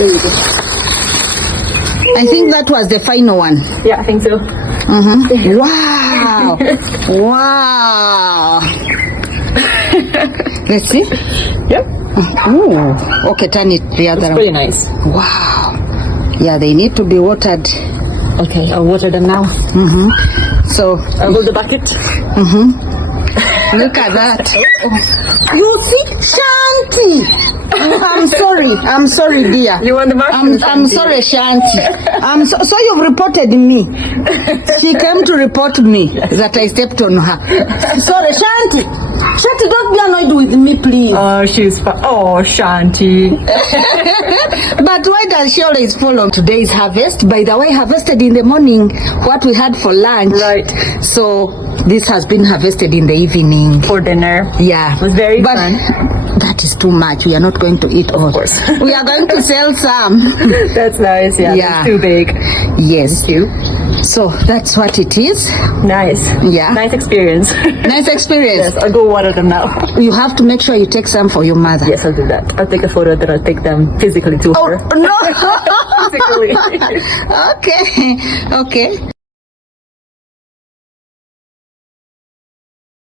There you go. I think that was the final one. Yeah, I think so. Wow. Wow. Let's see. Yep. Ooh. Okay, turn it the other It's way. pretty nice. Wow. Yeah, they need to be watered. Okay, I'll water them now. So, I'll hold the bucket. look at that. You see, Shanti. I'm sorry, dear. You want the mushroom? I'm sorry, Shanti. So you've reported me. She came to report me that I stepped on her. Sorry, Shanti. Shanti, don't be annoyed with me, please. Oh, she's fine. Oh, Shanti. But why does she always follow today's harvest? By the way, harvested in the morning, what we had for lunch. Right. So this has been harvested in the evening. For dinner. Yeah. It was very but fun. That is too much. We are not going to eat all. Of course. We are going to sell some. That's nice. Yeah. Yeah. It's too big. Yes. Thank you. So that's what it is. Nice. Yeah. Nice experience. Nice experience. Yes, I'll go water them now. You have to make sure you take some for your mother. Yes, I'll do that. I'll take a photo, then I'll take them physically to her. Oh, no. Physically. Okay. Okay.